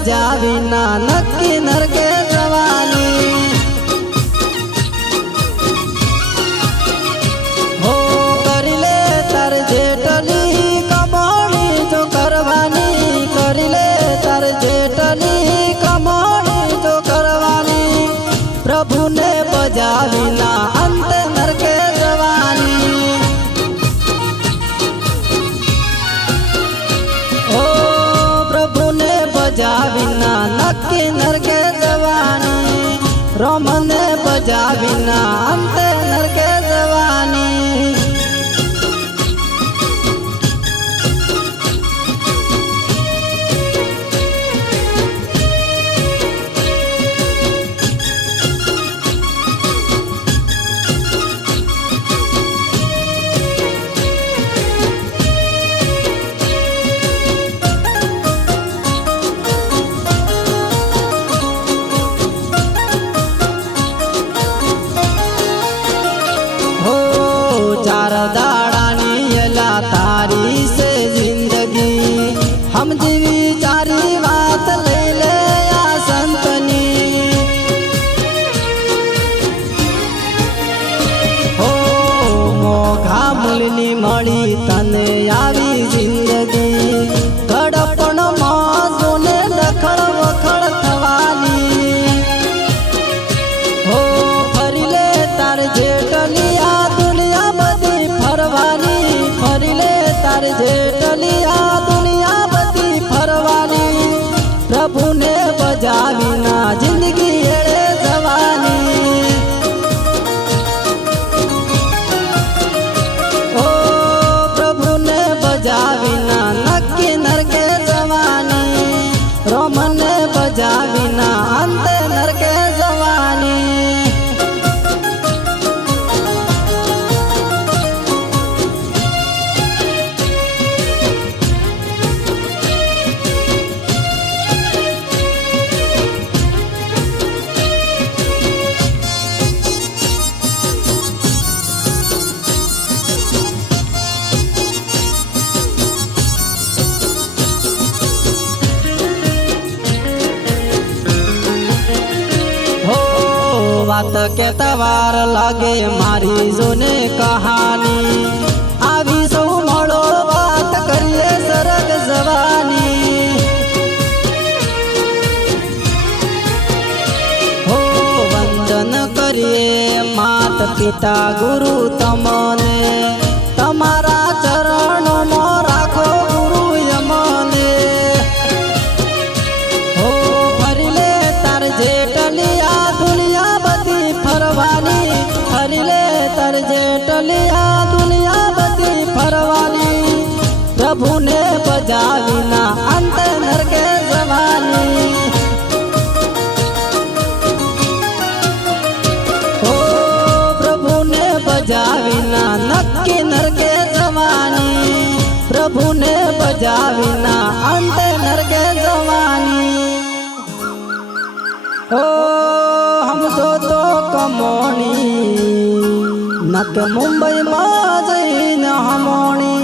बजा विना नक्की नरके जवानी। हो करिले तार जेटली कमाणी जो करवानी, करिले तार जेटली कमाणी जो करवानी। प्रभु ने बजा विना अंत नरके जवानी। ओ प्रभु ने बजा विना नक्की नरके जवानी। रोम ने बजा विना अंत नरके जवानी। चार दाड़ानी यला तारी से जिंदगी, हम जीवी चारी बात ले ले या संतनी। हो मोघा मूलनी मળી तने आवी जिंदगी, गड़पण माजोने लखड़ वखड़ थवानी। हो फरीले तार जेटलिया फरीले तार जेटलिया दुनिया बती फरवानी। प्रभु ने बजा विना जिंदगी एड़े जवानी। ओ प्रभु ने बजा विना नक्की नरके जवानी। रोम ने बजा विना अंत नरके जवानी। बात के तवार लागे मारी जोने कहानी। आवी सौ मळो बात करिए सरग जवानी। हो वंदन करिए मात पिता गुरु तमने, तमारा चरणों में राखो गुरु यमने। हो फरीले तार जेटलिया दुनिया फरवानी। फरीले तार जेटलिया दुनिया बती फरवानी। प्रभु ने बजा विना अंत नरके जवानी। ओ प्रभु ने बजा विना नक्की नरके जवानी। प्रभु ने बजा विना अंत नरके जवानी। ओ हम तो कमोणी नक मुंबई में जईन हमोणी।